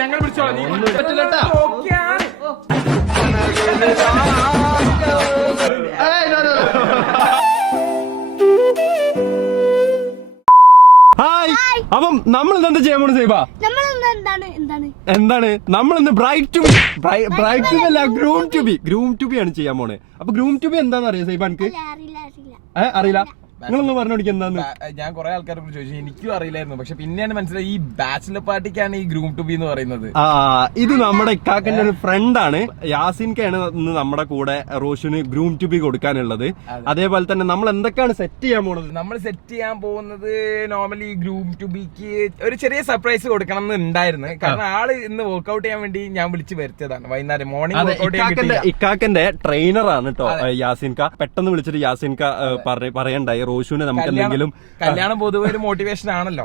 ഞങ്ങൾ വിളിച്ചോളാം. ഹായ്. അപ്പം നമ്മൾ എന്താ ചെയ്യാൻ പോണ സൈബ? എന്താണ് നമ്മളിന്ന് ബ്രൈറ്റ് അല്ല ഗ്രൂം ടു ബി ആണ് ചെയ്യാൻ പോണേ. അപ്പൊ ഗ്രൂം ടു ബി എന്താന്ന് അറിയാം സൈബ? എനിക്ക് അറിയില്ല. നിങ്ങളൊന്ന് പറഞ്ഞു കൊടുക്കുക എന്താന്ന്. ഞാൻ കുറെ ആൾക്കാരെ കുറിച്ച് ചോദിച്ചു, എനിക്കും അറിയില്ലായിരുന്നു. പക്ഷെ പിന്നെയാണ് മനസ്സിലായി ഈ ബാച്ചിലർ പാർട്ടിക്കാണ് ഈ ഗ്രൂം ടു ബി എന്ന് പറയുന്നത്. ഇത് നമ്മുടെ ഇക്കാക്കന്റെ ഒരു ഫ്രണ്ടാണ്, യാസിൻക്കാണ് ഇന്ന് നമ്മുടെ കൂടെ റോഷന് ഗ്രൂം ടു ബി കൊടുക്കാനുള്ളത്. അതേപോലെ തന്നെ നമ്മൾ എന്തൊക്കെയാണ് സെറ്റ് ചെയ്യാൻ പോകുന്നത്? നമ്മൾ സെറ്റ് ചെയ്യാൻ പോകുന്നത് നോർമലി ഗ്രൂം ടു ബിക്ക് ഒരു ചെറിയ സർപ്രൈസ് കൊടുക്കണം എന്ന് ഉണ്ടായിരുന്നു. കാരണം ആള് ഇന്ന് വർക്ക്ഔട്ട് ചെയ്യാൻ വേണ്ടി ഞാൻ വിളിച്ചു വരുത്തിയതാണ് വൈകുന്നേരം മോർണിംഗ്. ഇക്കാക്കന്റെ ട്രെയിനറാണ് കേട്ടോ യാസിൻക. പെട്ടെന്ന് വിളിച്ചിട്ട് യാസിൻക പറയണ്ടായി റോഷുവിനെ നമുക്ക് എന്തെങ്കിലും. കല്യാണം പൊതുവെ ഒരു മോട്ടിവേഷൻ ആണല്ലോ,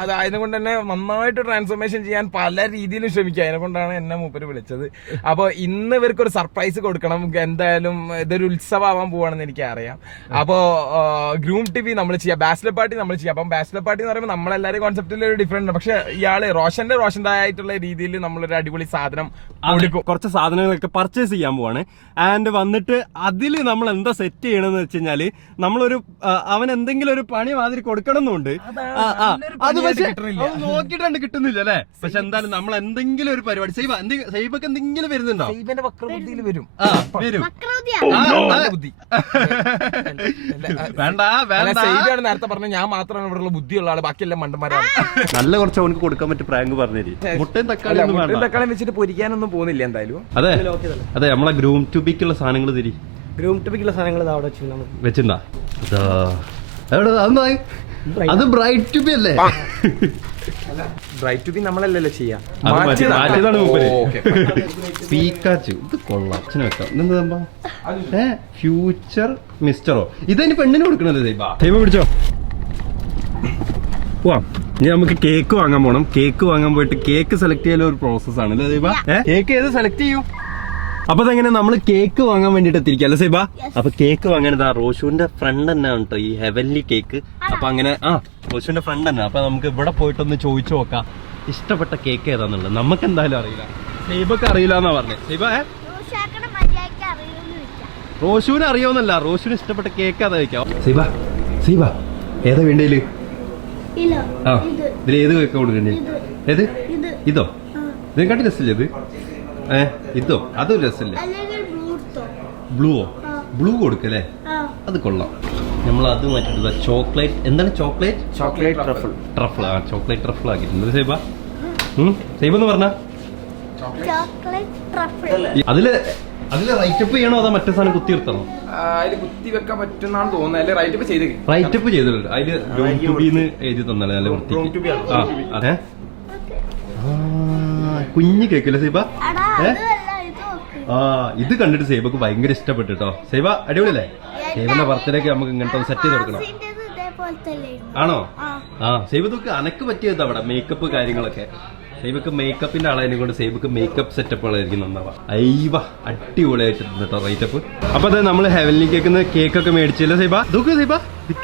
അതായതുകൊണ്ട് തന്നെ നന്നായിട്ട് ട്രാൻസ്ഫോർമേഷൻ ചെയ്യാൻ പല രീതിയിലും ശ്രമിക്കുക. അതിനെ കൊണ്ടാണ് എന്നെ മൂപ്പര് വിളിച്ചത്. അപ്പൊ ഇന്ന് ഇവർക്ക് ഒരു സർപ്രൈസ് കൊടുക്കണം. എന്തായാലും ഇതൊരു ഉത്സവമാവാൻ പോവാണെന്ന് എനിക്ക് അറിയാം. അപ്പോ ഗ്രൂം ടു ബി നമ്മൾ ചെയ്യാം, ബാച്ചിലർ പാർട്ടി നമ്മൾ ചെയ്യാം. അപ്പം ബാച്ചിലർ പാർട്ടി എന്ന് പറയുമ്പോൾ നമ്മളെല്ലാവരും കോൺസെപ്റ്റിൽ ഒരു ഡിഫറെന്റ് ആണ്. പക്ഷെ ഇയാള് റോഷന്റെ ആയിട്ടുള്ള രീതിയിൽ നമ്മളൊരു അടിപൊളി സാധനം കൊടുക്കും. കുറച്ച് സാധനങ്ങളൊക്കെ പർച്ചേസ് ചെയ്യാൻ പോവാണ്. ആൻഡ് വന്നിട്ട് അതില് നമ്മൾ എന്താ സെറ്റ് ചെയ്യണമെന്ന് വെച്ച് കഴിഞ്ഞാല് നമ്മളൊരു അവൻ എന്തെങ്കിലും ഒരു പണി മാതിരി കൊടുക്കണം എന്നുണ്ട്. അത് പക്ഷെ നോക്കിയിട്ടുണ്ട് കിട്ടുന്നില്ല അല്ലെ. പക്ഷെ എന്തായാലും നമ്മൾ എന്തെങ്കിലും ഒരു പരിപാടി സൈബക്ക് എന്തെങ്കിലും വരുന്നുണ്ടോ? സൈബന്റെ വക്രബുദ്ധിയിൽ വരും. വേണ്ട സൈബാണ് നേരത്തെ പറഞ്ഞ, ഞാൻ മാത്രമാണ് ഇവിടെയുള്ള ബുദ്ധിയുള്ള ആള്, ബാക്കിയെല്ലാം മണ്ടന്മാരാണ്. നല്ല കുറച്ച് അവനക്ക് കൊടുക്കാൻ പറ്റും പ്രാങ്ക് പറഞ്ഞേരി. മുട്ടയും തക്കാളി വെച്ചിട്ട് പൊരിക്കാനൊന്നും പോകുന്നില്ല എന്തായാലും. അതെ നമ്മളെ ഗ്രൂം ടു ബിക്കുള്ള സാധനങ്ങൾ തിരി. ഗ്രൂം ടു ബിക്കുള്ള സാധനങ്ങൾ വെച്ചിണ്ടാ അത് ബ്രൈറ്റ് ടു ബി അല്ലേ? ബ്രൈറ്റ് ടു ബി നമ്മളല്ലല്ലോ ചെയ്യാം. പീക്കാച്ചു ഇത് കൊള്ളാം. വെക്കാം. ഇതെന്താ ഫ്യൂച്ചർ മിസ്റ്ററോ? ഇതതിന് പെണ്ണിന് കൊടുക്കണല്ലേ ദൈവ? ദൈവം പിടിച്ചോ. പോവാം. ഇനി നമുക്ക് കേക്ക് വാങ്ങാൻ പോണം. കേക്ക് വാങ്ങാൻ പോയിട്ട് കേക്ക് സെലക്ട് ചെയ്യാൻ ഒരു പ്രോസസ് ആണ് അല്ലേ ദൈവ? കേക്ക് ഏത് സെലക്ട് ചെയ്യൂ? അപ്പൊ അതെങ്ങനെ നമ്മള് കേക്ക് വാങ്ങാൻ വേണ്ടിട്ട് എത്തിരിക്കുക അല്ലേ സൈബ? അപ്പൊ കേക്ക് വാങ്ങാൻ ഇതാ റോഷുവിന്റെ ഫ്രണ്ട് തന്നെയാണ് കേട്ടോ ഈ ഹെവൻലി കേക്ക്. അപ്പൊ അങ്ങനെ റോഷുവിന്റെ ഫ്രണ്ട് തന്നെ. അപ്പൊ നമുക്ക് ഇവിടെ പോയിട്ടൊന്ന് ചോദിച്ചു നോക്കാം ഇഷ്ടപ്പെട്ട കേക്ക് ഏതാന്നുള്ളത്. നമുക്ക് എന്തായാലും അറിയില്ല. സൈബക്ക് അറിയില്ല എന്നാ പറഞ്ഞത്. സൈബ റോഷുവിന് അറിയോന്നല്ല, റോഷുവിന് ഇഷ്ടപ്പെട്ട കേക്ക് അതാ കഴിക്കാം. സൈബ ഏതാ വേണ്ടേല്? ഇതിൽ ഏത് കേക്ക് കൊടുക്കണ്ടേ? ഏത്? ഇതോ? ഇതിനെക്കാട്ടി രസമില്ലേ ഇത്? ഇതോ? അതൊരു രസമില്ലേ? ബ്ലൂ കൊടുക്കല്ലേ? അത് കൊള്ളാം. നമ്മൾ അത് മാറ്റിട്ട് ചോക്ലേറ്റ്. എന്താണ് ചോക്ലേറ്റ് ട്രഫിൾ? ചോക്ലേറ്റ് ട്രഫിൾ ആക്കിയിട്ടുണ്ട് സൈബ. സൈബ എന്ന് പറഞ്ഞ അതില് റൈറ്റപ്പ് ചെയ്യണോ അതോ മറ്റേ സാധനം കുത്തി നിർത്തണോ? അതില് കുത്തി വെക്കാൻ പറ്റുന്നാണ് തോന്നുന്നത്. റൈറ്റപ്പ് ചെയ്തിട്ടുണ്ട്. അതില് ഗ്രൂം ടു ബി എന്ന് എഴുതി തന്നല്ലേ നല്ല വൃത്തി. അതെ കുഞ്ഞു കേക്കില്ല സൈബ? ഇത് കണ്ടിട്ട് സൈബക്ക് ഭയങ്കര ഇഷ്ടപ്പെട്ടു കേട്ടോ. സൈബ അടിപൊളിയല്ലേ? സൈബന്റെ ബർത്ത്ഡേക്ക് നമുക്ക് ഇങ്ങനത്തെ സെറ്റ് ചെയ്ത് കൊടുക്കണം. ആണോ? സൈബക്ക് അനക്ക് പറ്റിയത് അവിടെ മേക്കപ്പ് കാര്യങ്ങളൊക്കെ. സൈബക്ക് മേക്കപ്പിന്റെ ആളതിനെ കൊണ്ട് സൈബക്ക് മേക്കപ്പ് സെറ്റപ്പുകളായിരിക്കും നന്നാവാ. അടിപൊളിയായിട്ട് കേട്ടോ റൈറ്റപ്പ്. അപ്പൊ അതെ നമ്മള് ഹെവൻലി കേക്കുന്ന കേക്കൊക്കെ മേടിച്ചില്ല സൈബ? നോക്ക് സൈബ,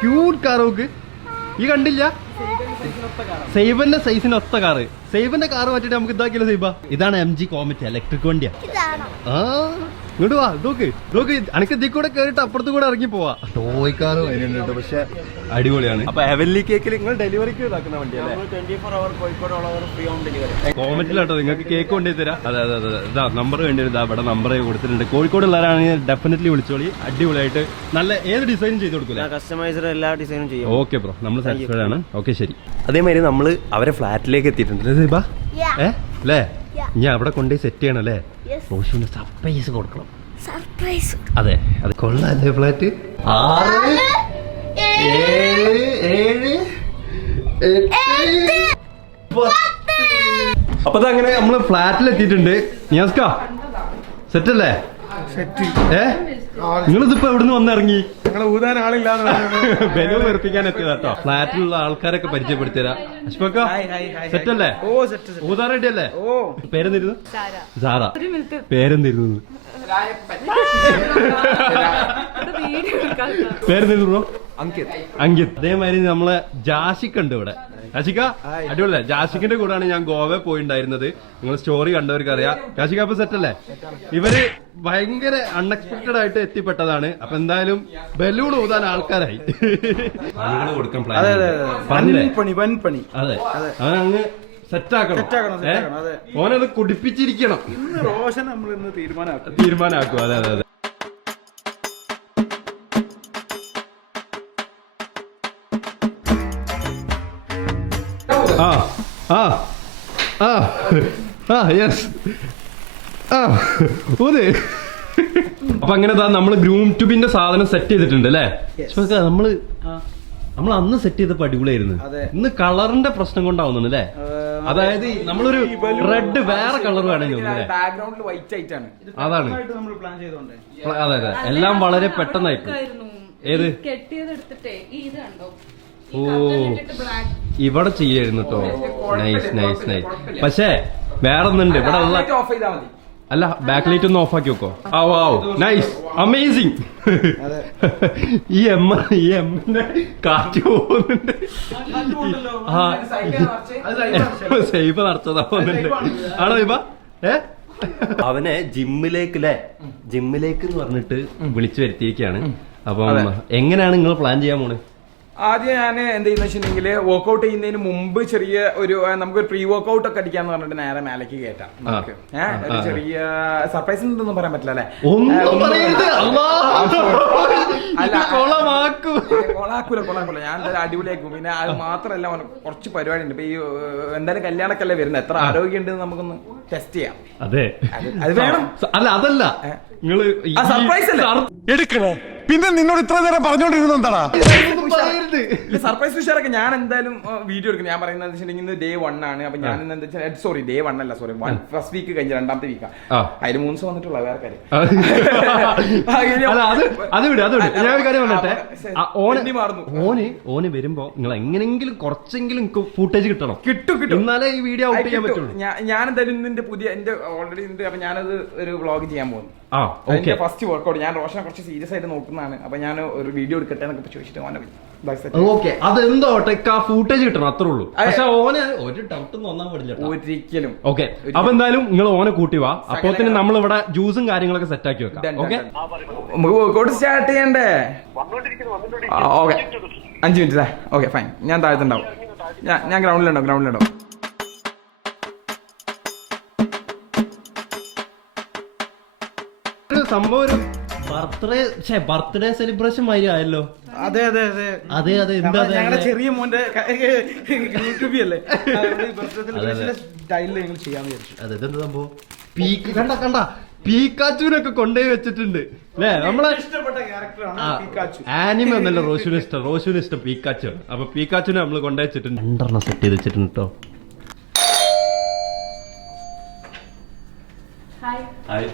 ക്യൂട്ട് കാർ നോക്ക്. ഈ കണ്ടില്ല സൈബന്റെ സൈസിനൊത്ത കാറ്. സൈബന്റെ കാറ് മാറ്റിട്ട് നമുക്ക് ഇതാക്കിയല്ലോ സൈബ. ഇതാണ് MG കോമറ്റ് ഇലക്ട്രിക് വണ്ടിയാ. ഇങ്ങോട്ട് വാ. നോക്ക് അനക്ക് ഇതിൽ കൂടെ കേറിട്ട് അപ്പുറത്ത് കൂടെ ഇറങ്ങി പോവാ. ടോയ് കാറ് വരുന്നുണ്ട് പക്ഷെ അടിപൊളിയാണ്. അപ്പൊ ഹെവൻലി കേക്കിൽ നിങ്ങൾ ഡെലിവറിക്ക് ഇതാക്കുന്ന വണ്ടിയല്ലേ? 24 hour Kozhikode all over free home delivery. കോമറ്റിലാട്ടോ നിങ്ങൾക്ക് കേക്ക് കൊണ്ടു തരാം. അതെ ഇതാ നമ്പർ വേണ്ടി ഇതാ ഇവിടെ നമ്പർ കൊടുത്തിട്ടുണ്ട്. കോഴിക്കോടുള്ളവരാണെങ്കിൽ ഡെഫിനറ്റ്ലി വിളിച്ചോളി. അടിപൊളിയായിട്ട് നല്ല ഏത് ഡിസൈനും ചെയ്ത് കൊടുക്കില്ല, കസ്റ്റമൈസർ എല്ലാ ഡിസൈനും ചെയ്യും. ഓക്കെ ബ്രോ, നമ്മൾ സാറ്റിസ്ഫൈഡ് ആണ്. ഓക്കെ ശരി. അതേമാതിരി നമ്മള് അവരെ ഫ്ലാറ്റിലേക്ക് എത്തിയിട്ടുണ്ട് അല്ലേ? ഞാൻ അവിടെ കൊണ്ടുപോയി സെറ്റ് ചെയ്യണം അല്ലേ? റോഷുവിന് സർപ്രൈസ് കൊടുക്കണം. അതെ അത് കൊള്ളാല്ലേ ഫ്ലാറ്റ്? 6 7 8 അപ്പൊ അങ്ങനെ നമ്മള് ഫ്ലാറ്റിൽ എത്തിയിട്ടുണ്ട്. നിയാസ്ക സെറ്റ് അല്ലേ? നിങ്ങളിതിപ്പോ എവിടുന്ന് വന്നിറങ്ങി? ഊതാൻ ആളില്ലാതെ ബലു വെറുപ്പിക്കാൻ എത്തിയതാട്ടോ. ഫ്ലാറ്റിലുള്ള ആൾക്കാരൊക്കെ പരിചയപ്പെടുത്തിയതാ. അഷ്ഫക്ക സെറ്റ് അല്ലേ? ഊതാൻ റെഡി അല്ലേ? പേരെന്തിരുന്നു? സാറ. പേരെന്തിരുന്നു? പേരെന്തിരുന്നു? അങ്കിത്. അതേമാതിരി നമ്മളെ ജാഷിക്കുണ്ട് ഇവിടെ. ജാഷിക അടിപൊളിയല്ലേ? ജാഷിക്കിന്റെ കൂടെയാണ് ഞാൻ ഗോവ പോയിണ്ടായിരുന്നത്. നിങ്ങൾ സ്റ്റോറി കണ്ടവർക്ക് അറിയാം. ജാഷിക അപ്പൊ സെറ്റ് അല്ലേ? ഇവര് ഭയങ്കര അൺഎക്സ്പെക്ടഡ് ആയിട്ട് എത്തിപ്പെട്ടതാണ്. അപ്പൊ എന്തായാലും ബലൂൺ ഊതാൻ ആൾക്കാരായി. ആളുകൾ കൊടുക്കാൻ പ്ലാൻ. അതെ, അവനങ്ങ് സെറ്റാക്കണം. ഓനത് കുടിപ്പിച്ചിരിക്കണം. റോഷൻ നമ്മൾ ഇന്ന് തീരുമാനാക്കും. അതെ അതെ അതെ. യെസ്. അപ്പൊ അങ്ങനെ നമ്മള് ഗ്രൂം ട്യൂബിന്റെ സാധനം സെറ്റ് ചെയ്തിട്ടുണ്ട് അല്ലേ? നമ്മൾ അന്ന് സെറ്റ് ചെയ്തപ്പോ അടിപൊളിയായിരുന്നു. ഇന്ന് കളറിന്റെ പ്രശ്നം കൊണ്ടാവുന്നുണ്ട് അല്ലേ? അതായത് നമ്മളൊരു റെഡ് വേറെ കളർ വേണമെങ്കിൽ ബാക്ക്ഗ്രൗണ്ടിൽ വൈറ്റ് ആയിട്ടാണ്. അതാണ്. അതെ അതെ, എല്ലാം വളരെ പെട്ടെന്നായിട്ട്. ഏത് ഓ ഇവിടെ ചെയ്യായിരുന്നു കേട്ടോ. Nice nice nice. പക്ഷേ വേറെ ഒന്നുണ്ട് ഇവിടെ ഉള്ള. അല്ല, ബാക്ക് ലൈറ്റ് ഒന്ന് ഓഫ് ആക്കി വെക്കോ. Nice, amazing. ഈ എമ്മിന്റെ കാറ്റ് പോകുന്നുണ്ട്. സൈബ നടത്തതാ പോകുന്നുണ്ട്. ആണോ ഇപ്പ? അവനെ ജിമ്മിലേക്ക് എന്ന് പറഞ്ഞിട്ട് വിളിച്ചു വരുത്തിയേക്കാണ്. അപ്പം എങ്ങനെയാണ് നിങ്ങൾ പ്ലാൻ ചെയ്യാൻ പോണേ? ആദ്യം ഞാൻ എന്ത് ചെയ്യുന്ന വെച്ചിട്ടുണ്ടെങ്കിൽ വർക്ക്ഔട്ട് ചെയ്യുന്നതിന് മുമ്പ് ചെറിയ നമുക്കൊരു പ്രീ വർക്ക്ഔട്ട് ഒക്കെ അടിക്കാന്ന് പറഞ്ഞിട്ട് നേരെ മേലേക്ക് കയറ്റാം. ഒരു ചെറിയ സർപ്രൈസ് ഒന്നും പറയാൻ പറ്റില്ല അല്ലെ? കൊളാക്കൂല. ഞാൻ എന്തായാലും അടിപൊളിയാക്കും. പിന്നെ അത് മാത്രമല്ല, കുറച്ച് പരിപാടി ഉണ്ട്. ഇപ്പൊ ഈ എന്തായാലും കല്യാണമൊക്കെ അല്ലേ വരുന്നത്, എത്ര ആരോഗ്യം ഉണ്ടെന്ന് നമുക്കൊന്ന് ടെസ്റ്റ് ചെയ്യാം. അതെ, അത് വേണം. അല്ല അതല്ല, നിങ്ങള് സർപ്രൈസ് അല്ലേ എടുക്കണേ? പിന്നെ നിന്നോട് ഇത്ര നേരം പറഞ്ഞോണ്ടിരുന്ന എന്താടാ സർപ്രൈസ് ഉഷാറൊക്കെ? ഞാൻ എന്തായാലും വീഡിയോ എടുക്കും. ഞാൻ പറയുന്നത് വെച്ചിട്ടുണ്ടെങ്കിൽ ഇന്ന് ഡേ 1 ആണ്. അപ്പൊ ഞാൻ എന്താ വെച്ചാൽ സോറി ഡേ 1 അല്ല, സോറി ഫസ്റ്റ് വീക്ക് കഴിഞ്ഞ 2ാമത്തെ വീക്കാ. അതിന് 3 ദിവസം വന്നിട്ടുള്ള വേറെ കാര്യം. ഞാൻ ഒരു കാര്യം പറഞ്ഞെ, ഓന് വരുമ്പോ നിങ്ങൾ എങ്ങനെങ്കിലും കുറച്ചെങ്കിലും ഫൂട്ടേജ് കിട്ടും. എന്നാലേ ഈ വീഡിയോ ഔട്ട് ചെയ്യാൻ പറ്റുള്ളൂ. ഞാൻ എന്തായാലും ഇന്ന് എന്റെ ഓൾറെഡി ഉണ്ട്. അപ്പൊ ഞാനത് ഒരു വ്ളോഗ് ചെയ്യാൻ പോകുന്നു. First workout. ഞാൻ റോഷനെ കുറച്ച് സീരിയസ് ആയിട്ട് നോക്കുന്നതാണ്. അപ്പൊ ഞാൻ ഒരു വീഡിയോ എടുക്കട്ടെ എന്നൊക്കെ ചോദിച്ചിട്ട് അതെന്തോട്ടെ ഫൂട്ടേജ് കിട്ടണം, അത്രേ ഉള്ളൂ. പക്ഷെ ഓന് ഒരു ഡൗട്ട് വന്നാൽ പാടില്ല ഒരിക്കലും. ഓക്കെ, അപ്പൊ എന്തായാലും നിങ്ങൾ ഓനെ കൂട്ടി വാ. അപ്പൊ തന്നെ നമ്മൾ ഇവിടെ ജ്യൂസും കാര്യങ്ങളൊക്കെ സെറ്റ് ആക്കി വെക്കാം. ഓക്കെ, നമുക്ക് വർക്കൗട്ട് സ്റ്റാർട്ട് ചെയ്യണ്ടേ? Okay, 5 minute. Okay fine. ഞാൻ താഴത്തുണ്ടാവും. ഞാൻ ഗ്രൗണ്ടിലുണ്ടാവും. സംഭവം ഒരു ബർത്ത്ഡേ സെലിബ്രേഷൻ മാതിരി ആയല്ലോ. അതെ ഞങ്ങളുടെ ചെറിയ മോന്റെ യൂട്യൂബ് അല്ലേ, സ്റ്റൈലിൽ ഞങ്ങൾ ചെയ്യാന്ന് വിചാരിച്ചു. അതെന്താ സംഭവം? കണ്ട പീക്കാച്ചുവിനൊക്കെ കൊണ്ടുപോയി വെച്ചിട്ടുണ്ട് അല്ലേ? നമ്മളെ ഇഷ്ടപ്പെട്ട ക്യാരക്ടറാണ് ആനിമ എന്നല്ല റോഷുവിന് ഇഷ്ടം പീക്കാച്ചു. അപ്പൊ പീക്കാച്ചുവിനെ നമ്മള് കൊണ്ടുപോയി വെച്ചിട്ടുണ്ട്. 2 സെറ്റ് ചെയ്ത് വെച്ചിട്ടുണ്ട് കേട്ടോ. ഹായ്.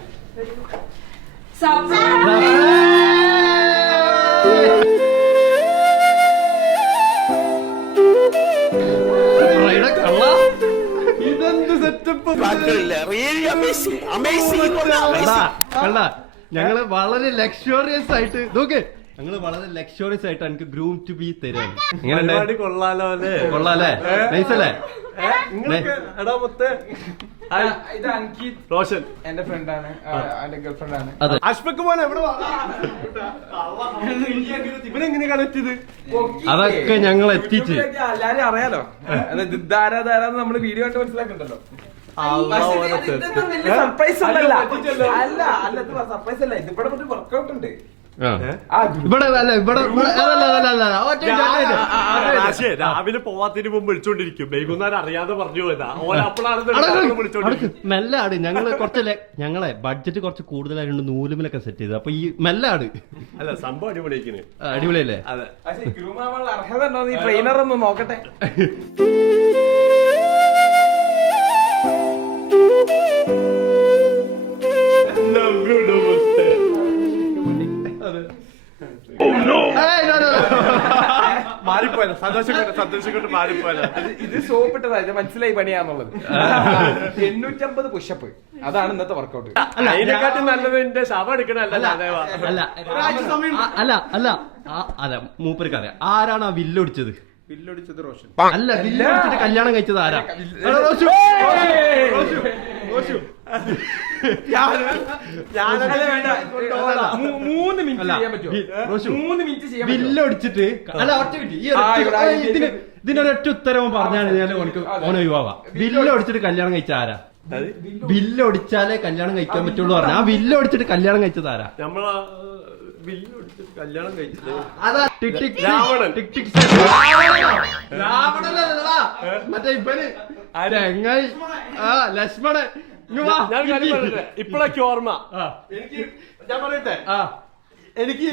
ഇതെന്ത് സെറ്റപ്പ്! ഞങ്ങള് വളരെ ലക്ഷറിയസ് ആയിട്ട് എനിക്ക് ഗ്രൂം ടു ബി തരാണ്. കൊള്ളാലേ? നൈസല്ലേ? ഇത് അങ്കിത് റോഷൻ എന്റെ ഫ്രണ്ടാണ്, എന്റെ ഗേൾ ഫ്രണ്ടാണ്. അതൊക്കെ ഞങ്ങൾ എത്തിച്ച് എല്ലാരും അറിയാലോ. ധാരാന്ന് നമ്മള് വീഡിയോ കണ്ട് മനസ്സിലാക്കണ്ടല്ലോ. സർപ്രൈസ് അല്ല, സർപ്രൈസ് അല്ല. ഇതിവിടെ വർക്കൗട്ട് ഉണ്ട്. രാവിലെ പോവാത്തിന് മുമ്പ് വിളിച്ചോണ്ടിരിക്കും. വൈകുന്നേരം അറിയാതെ പറഞ്ഞു പോയതാ. മെല്ലാണ്. ഞങ്ങളെ ബഡ്ജറ്റ് കുറച്ച് കൂടുതലായതുകൊണ്ട് നൂലുമിലൊക്കെ സെറ്റ് ചെയ്ത്. അപ്പൊ ഈ മെല്ലാണ്. അല്ല, സംഭവം അടിപൊളിയാക്കിന്. അടിപൊളിയല്ലേ? അതെ. അർഹത ഉണ്ടോ? നീ ട്രെയിനർ ഒന്ന് നോക്കട്ടെ. മാറിപ്പോയതാ, സന്തോഷം കൊണ്ട് മാറിപ്പോയതാ. ഇത് സോപ്പിട്ടതാ. ഇത് മനസ്സിലായി പണിയാന്നുള്ളത്. 850 പുഷപ്പ്, അതാണ് ഇന്നത്തെ വർക്കൗട്ട്. അതിനെക്കാട്ടും നല്ലത് എന്റെ ശവം എടുക്കണല്ല. അല്ല മൂപ്പർക്ക് അറിയാം ആരാണ് ആ വില്ലൊടിച്ചത്. ബില്ലടിച്ചത് റോഷൻ. അല്ല ബില്ല് അടിച്ചിട്ട് കല്യാണം കഴിച്ചത് ആരാ? എടാ, റോഷു. റോഷു. മൂന്ന് മിനിറ്റ് അല്ല, ചെയ്യാൻ പറ്റുമോ? റോഷു. 3 മിനിറ്റ് ചെയ്യാൻ ബില്ല് അടിച്ചിട്ട് അല്ല ഒറ്റ ഇതിനൊരൊറ്റ ഉത്തരവും പറഞ്ഞാണ് ഞാൻ ഓന ഒഴിവാവാ. ബില്ല് അടിച്ചിട്ട് കല്യാണം കഴിച്ച ആരാ? ബില്ല് ഒടിച്ചാലേ കല്യാണം കഴിക്കാൻ പറ്റുള്ളൂ പറഞ്ഞു. ആ ബില്ല് ഒടിച്ചിട്ട് കല്യാണം കഴിച്ചത് ആരാ? നമ്മളാ ബില്ല് ഒടിച്ചിട്ട് കല്യാണം കഴിച്ചത് അതാ ടിക് ടിക് രാവണൻ. ടിക് ടിക് രാവണനല്ലടാ, മറ്റേ ഇവന് ചങ്ങായി. ആ ലക്ഷ്മണൻ. ഇങ്ങ് വാ. ഞാൻ കാര്യം പറയട്ടെ, ഇപ്പഴൊക്കെ ഓർമ്മ. എനിക്ക് ഞാൻ പറയട്ടെ, എനിക്ക്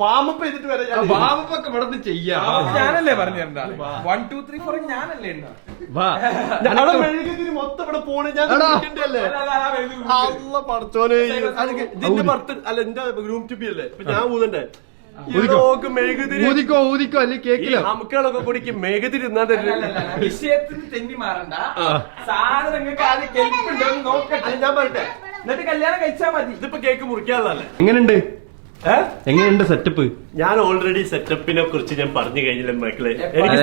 വാമപ്പ് ചെയ്തിട്ട് വരെ ഞാൻ വാമപ്പൊക്കെ ഇവിടെ നിന്ന് ചെയ്യാം. ഞാനല്ലേ പറഞ്ഞു 1 2 3 4 ഞാനല്ലേ ഉണ്ടാ. വാ. ഞങ്ങളുടെ മെഴുകുതിരി മൊത്തം ഇവിടെ പോണ്. ഞാൻ എടാ. അല്ലേ അല്ല പഠിച്ചോനെ, ഇതിന്റെ ഭർത്ത അല്ല എന്റെ ഗ്രൂം ടു ബി അല്ലേ, ഇപ്പൊ ഞാൻ ഊതണ്ടേ മെഴുകുതിരി ഊതിക്കോ ഊതിക്കോ അല്ലെ കേക്കിലോ നമുക്കുകളൊക്കെ കൂടിക്ക് മെഴുകുതിരി തിന്നാൻ തരുന്നില്ല. വിഷയത്തിന് തെന്നി മാറണ്ട. സാധനം നിങ്ങൾക്ക് ആദ്യം കെൽപ്പുണ്ടോ എന്ന് നോക്കട്ടെ. ഞാൻ പറയട്ടെ, എന്നിട്ട് കല്യാണം കഴിച്ചാ മതി. ഇതിപ്പോ കേക്ക് മുറിക്കാനുള്ളതല്ലേ. എങ്ങനെയുണ്ട്? എങ്ങനെയുണ്ട് സെറ്റപ്പ്? ഞാൻ ഓൾറെഡി സെറ്റപ്പിനെ കുറിച്ച് ഞാൻ പറഞ്ഞു കഴിഞ്ഞില്ല മക്കളെ. എനിക്ക്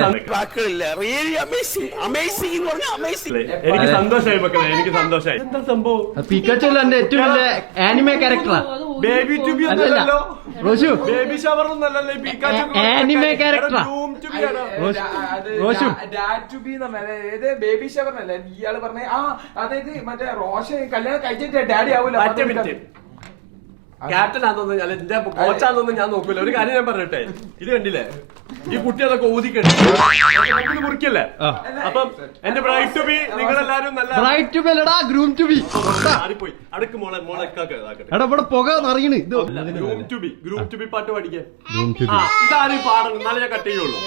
എനിക്ക് സന്തോഷമായി മക്കളെ, എനിക്ക് സന്തോഷമായി. എന്താ സംഭവം? പിക്കാച്ചു എന്റെ ഏറ്റവും വലിയ ആനിമേ ക്യാരക്ടറാ. ബേബി ടു ബി ഒന്നല്ലോ, റോഷു. ബേബി ഷവർ ഒന്നല്ലേ, ആനിമേ ക്യാരക്ടറാ. റോഷു ഡാഡ് ടു ബി ഏത് ബേബി ഷവറിനല്ലേ ഇയാള് പറഞ്ഞ? ആ അതായത് മറ്റേ റോഷൻ കല്യാണം കഴിച്ചിട്ട് ഡാഡി ആവൂല. ക്യാപ്റ്റൻ ആണെന്നൊന്നും അല്ല എന്റെ കോച്ചാണെന്നൊന്നും ഞാൻ നോക്കൂല. ഒരു കാര്യം ഞാൻ പറയട്ടെ, ഇത് കണ്ടില്ലേ ഈ കുട്ടി അതൊക്കെ ഊതിക്കഴിഞ്ഞു മുറിക്കല്ലേ. അപ്പം എന്റെ ബ്രൈഡ് ടു ബി നിങ്ങളെല്ലാരും നല്ല ബ്രൈഡ് ടു ബി അല്ലടാ ഗ്രൂം ടു ബി. മാറിപ്പോയി. അടുക്ക് മോളെ മോളെ എടാ ഇവിടെ പുക നിറയണ്. ഗ്രൂം ടു ബി പാട്ട് പഠിക്കാൻ ഇതാരും പാടണം, എന്നാലേ ഞാൻ കട്ട് ചെയ്യുള്ളൂ.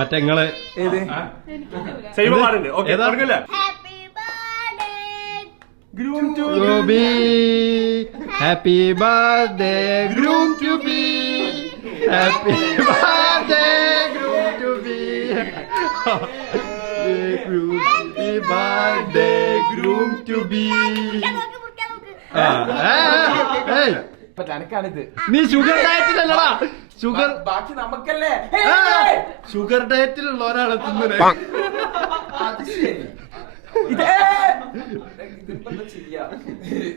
മറ്റേ നിങ്ങള് സൈവ പാടുണ്ട്. Okay തുടങ്ങില്ലേ? Groom to be happy birthday groom to be happy birthday groom to be happy birthday groom to be. എനക്കാണിത്. നീ ഷുഗർ ഡയറ്റിലല്ലടാ. ഷുഗർ ബാക്കി നമുക്കല്ലേ. ഷുഗർ ഡയറ്റിലുള്ള ഒരാളെ തിന്നണേ.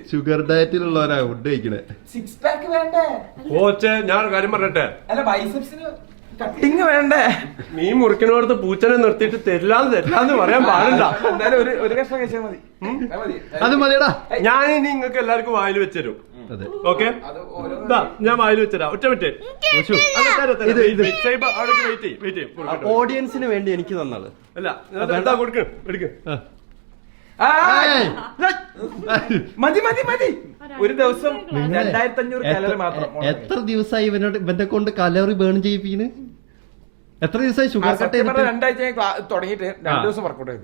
ഷുഗർ ഡയറ്റിലുള്ളവരാ ഫുഡ് കഴിക്കണേ. 6 പാക്ക് വേണ്ടേ? കോച്ച് ഞാൻ ഒരു കാര്യം പറഞ്ഞിട്ടെ, അല്ല ബൈസെപ്സിന് കട്ടിങ് വേണ്ടേ? നീ മുറിക്കണോടത്ത് പൂച്ചനെ നിർത്തിയിട്ട് തരില്ലാന്ന് പറയാൻ പാടില്ല. എന്തായാലും ഒരു കഷ്ണം കഴിച്ചാൽ മതി. അത് മതിയടാ. ഞാൻ ഇനി നിങ്ങൾക്ക് എല്ലാവർക്കും വായിൽ വെച്ചുതരും. അതെ ഓക്കെ, ഞാൻ വായിൽ വെച്ചുതരാം. ഒറ്റ മിനിറ്റ്. ഓഡിയൻസിന് വേണ്ടി എനിക്ക് തന്നത് അല്ല എന്താ കൊടുക്കണം എടുക്ക. മതി മതി മതി. ഒരു ദിവസം 2500 കാലറി മാത്രം. എത്ര ദിവസമായി ഇവന്റെ കൊണ്ട് കലോറി ബേൺ ചെയ്യിപ്പിക്കുന്നു? എത്ര ദിവസമായി ഷുഗർ കട്ട് ചെയ്തിട്ട്? 2 ആഴ്ച തുടങ്ങിയിട്ട് 2 ദിവസം വർക്കൗട്ട് ചെയ്തു.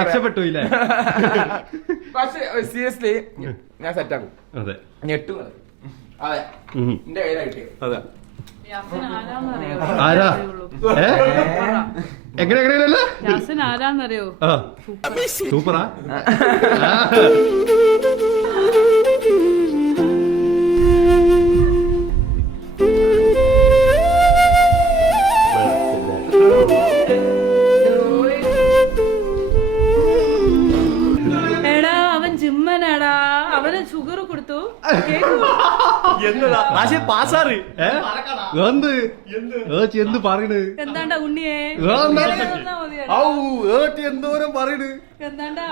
രക്ഷപ്പെട്ടു ഇല്ലേ? പക്ഷെ സീരിയസ്ലി ഞാൻ സെറ്റ് ആക്കും. അതെ ഞെട്ടു. അതെ എന്റെ കയ്യിലായിട്ട്. അതെ ആരാ? എങ്ങനെയല്ല ആരാന്നറിയോ? സൂപ്പറാ. എടാ അവൻ ജിമ്മനാടാ, അവന് ഷുഗർ കൊടുത്തു. പാസാറ് എന്ത് പറയണ്? എന്താണ്ടാ ഉണ്ണിയെ എന്തോരം പറയണ്? എന്താണ്ടാ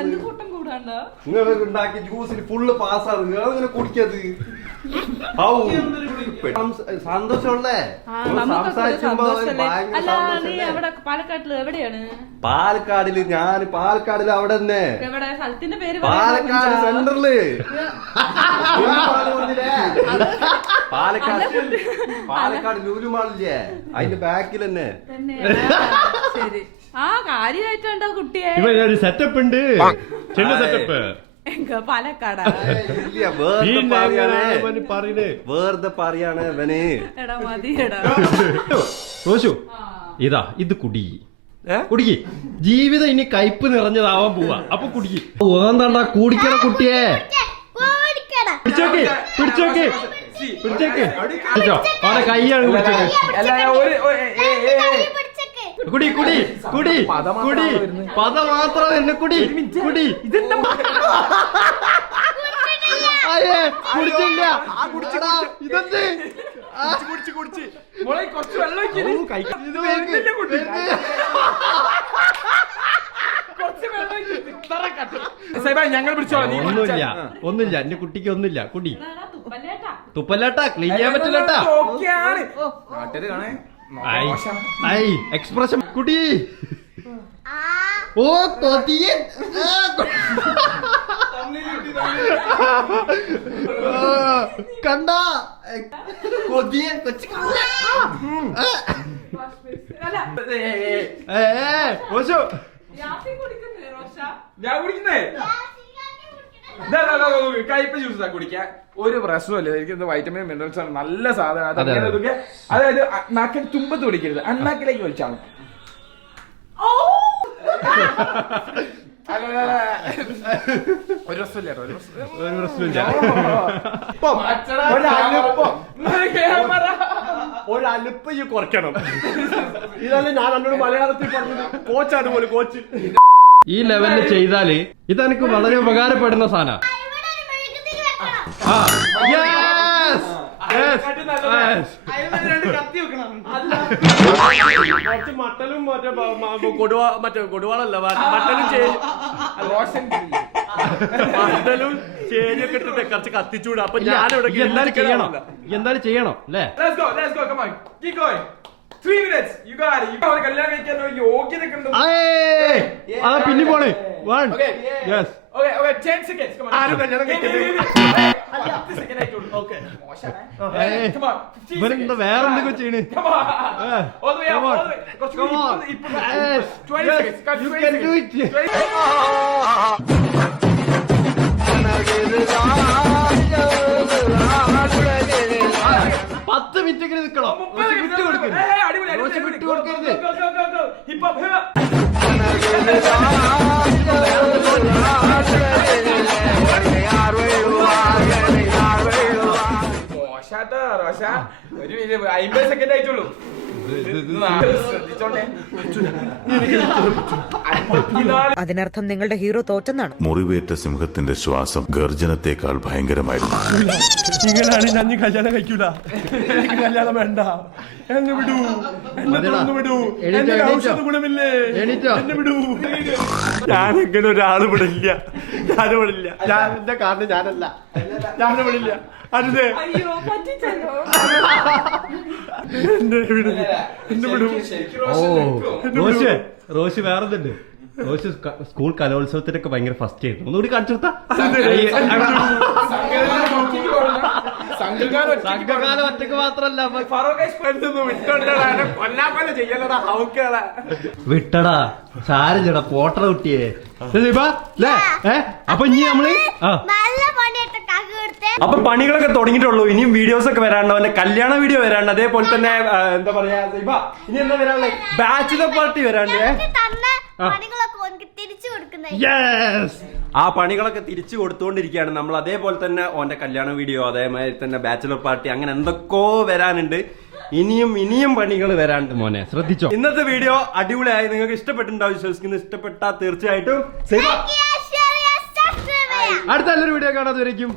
എന്ത് കൂട്ടം കൂടാണ്ടാ? ഇങ്ങനെ ഉണ്ടാക്കി ജ്യൂസിൽ ഫുള്ള് പാസ്സാറ് അങ്ങനെ കുടിക്കത്. സന്തോഷമുള്ളേ അല്ല നീ എവിടെ പാലക്കാട്ടില് എവിടെയാണ്? പാലക്കാടില് ഞാൻ പാലക്കാടില് അവിടെ തന്നെ. എവിടെ സ്ഥലത്തിന്റെ പേര്? പാലക്കാട് സെന്ററില്. പാലക്കാട് ലുലുമാളില്ലേ അതിന്റെ ബാക്കിൽ തന്നെ. ശരി. ആ കാര്യമായിട്ടുണ്ടോ കുട്ടിയെ? ഒരു സെറ്റപ്പ് ഉണ്ട്. സെറ്റപ്പ് പാലക്കാടാ? വെറുതെ പറയാണ് അവന്. എടാ മതിയെടാ. റോഷു ഇതാ ഇത് കുടിക്ക്. ജീവിതം ഇനി കയ്പ് നിറഞ്ഞതാവാൻ പോവാ. അപ്പൊ കുടിക്ക്. എന്താണ്ടാ കുടിക്കണ കുട്ടിയെ? പിടിച്ചോക്ക് പിടിച്ചേക്ക് പിടിച്ചോ അവനെ കൈയാണ് പിടിച്ചേക്ക് കുടി കുടി കുടി കുടി പത മാത്രം എന്നെ കുടി കുടി ഇതെന്നെ അയ്യേ കുടിച്ചില്ല കുടിച്ചടാ ഇതെന്ത് മോളെ കുറച്ച് വെള്ളം ഒഴിക്ക്. ഇത് നോക്ക്. കുറച്ച് വെള്ളം ഒഴിക്ക്. ഇത്ര കട്ട്. സൈബാ, ഞങ്ങൾ പിടിച്ചോളാം. നീ ഒന്നുമില്ല പിടിച്ചാ. ഒന്നുമില്ല എന്റെ കുട്ടിക്ക് ഒന്നുമില്ല കുടി ഇതാടാ തുപ്പല്ലേട്ടാ. തുപ്പല്ലാട്ടാ ക്ലീൻ ചെയ്യാൻ പറ്റില്ലട്ടാ ഓക്കെയാണ്. നാട്ടുകാര് കാണേ. ഐ എക്സ്പ്രഷൻ കുടി ഓ കൊതിയൻ കണ്ട കൊതിയൻ കൊച്ചു അല്ല, യാസി കുടിക്കുന്നില്ലേ റോഷ? ഞാൻ കുടിക്കുന്നേ കയ്പ ജ്യൂസ് കുടിക്കാൻ ഒരു പ്രശ്നമില്ല. എനിക്ക് വൈറ്റമിൻ മിനറൽസ് ആണ്, നല്ല സാധനം. അത് അതെ, അങ്ങനെ അതെ. ഇതൊക്കെ അതായത് നാക്കിന് തുമ്പത്ത് പിടിക്കരുത്, അണ്ണാക്കിലേക്ക് വലിച്ചാണ്. ഒരു രസമില്ല കേട്ടോ, ഒരു ഒരു പ്രശ്നമില്ല ഒരലുപ്പ് ഈ കുറയ്ക്കണം. ഇതല്ലേ ഞാൻ എന്നോട് മലയാളത്തിൽ പറഞ്ഞത്. കോച്ചാണ് പോലെ കോച്ച്. ഈ ലെവലിൽ ചെയ്താല് ഇതെനിക്ക് വളരെ ഉപകാരപ്പെടുന്ന സാധനം. കുറച്ച് മട്ടലും മറ്റേ കൊടുവാളല്ല മട്ടലും മട്ടലും ചേരിയൊക്കെ ഇട്ടിട്ട് കുറച്ച് കത്തിച്ചൂടാ. അപ്പൊ ഞാനിവിടെ എന്തായാലും ചെയ്യണം, എന്തായാലും ചെയ്യണം അല്ലേ? Let's go, let's go, come on, keep going. 3 minutes, you got it. You got കല്യാണം കഴിക്കാൻ ഒരു യോഗ്യതയൊക്കെ ഉണ്ട്. അതാ പിന്നെ പോണേ. Okay, yes okay, okay, 10 seconds, come on. ആരും കല്യാണം കഴിക്കരുത്. 10 seconds ആയിട്ടുള്ളൂ. Okay. Come on, 15 ഇവരെന്താ seconds. വേറെ എന്തൊക്കെ ചെയ്യണ്? Come on. All the way up, Come on. all the way. കുറച്ച് Come on. ഇപ്പൊ Yes. 20 Yes. seconds. Cut You 20 can do seconds. it. 20 10 minute ഒക്കെ നിൽക്കണം. വിട്ടു കൊടുക്കരുത്. റോഷ് വിട്ടു കൊടുക്കരുത്. ഒരു 50 സെക്കൻഡ് ആയിട്ടുള്ളൂ. ശ്രദ്ധിച്ചോട്ടെ. അതിനർത്ഥം നിങ്ങളുടെ ഹീറോ തോറ്റെന്നാണ്. മുറിവേറ്റ സിംഹത്തിന്റെ ശ്വാസം ഗർജനത്തെക്കാൾ ഭയങ്കരമായിരുന്നു. നിങ്ങളാണ് ഞാൻ കല്യാണം കഴിക്കൂല. എനിക്ക് കല്യാണം വേണ്ട. എന്നെ വിടൂ, എന്നെ തുറന്നു വിടൂ. എന്റെ ഔഷധ ഗുണമില്ലേ, എന്നെ വിടൂ. ഞാനെങ്ങനെ ഒരാൾ വിടില്ല, ഞാനിവിടില്ല. ഞാൻ എന്റെ കാരണം ഞാനല്ല, ഞാനിവിടില്ല. അരുതേ, അയ്യോ പറ്റിച്ചല്ലോ. എന്നെ വിടൂ, എന്നെ വിടൂ. റോഷ് റോഷ് വേറെന്തുണ്ട്? റോഷ് സ്കൂൾ കലോത്സവത്തിനൊക്കെ ഭയങ്കര ഫസ്റ്റ് ആയിരുന്നു. ഒന്നുകൂടി കാണിച്ചു കൊടുത്താ. സംഘകാലം ഒറ്റക്ക് മാത്രല്ല വിട്ടടാ സാരല്ലടാ പോട്ടറ കുട്ടിയെ. അപ്പൊ ഇനി നമ്മള് അപ്പൊ പണികളൊക്കെ തുടങ്ങിയിട്ടുള്ളൂ. ഇനിയും വീഡിയോസ് ഒക്കെ വരാണ്ട്, അവന്റെ കല്യാണ വീഡിയോ വരാണ്ട്, അതേപോലെ തന്നെ എന്താ പറയാ ഇനി എന്താ വരാനുള്ളത്, ബാച്ചിലർ പാർട്ടി വരാണ്ട്. ആ പണികളൊക്കെ തിരിച്ചു കൊടുത്തുകൊണ്ടിരിക്കുകയാണ് നമ്മൾ. അതേപോലെ തന്നെ ഓന്റെ കല്യാണ വീഡിയോ, അതേമാതിരി തന്നെ ബാച്ചിലർ പാർട്ടി, അങ്ങനെ എന്തൊക്കെയോ വരാനുണ്ട്. ഇനിയും പണികൾ വരാനുണ്ട് മോനെ, ശ്രദ്ധിച്ചോ. ഇന്നത്തെ വീഡിയോ അടിപൊളിയായി, നിങ്ങൾക്ക് ഇഷ്ടപ്പെട്ടിട്ടുണ്ടാവും വിശ്വസിക്കുന്നു. ഇഷ്ടപ്പെട്ടാൽ തീർച്ചയായിട്ടും അടുത്ത നല്ലൊരു വീഡിയോ കാണാതെ വരയ്ക്കും.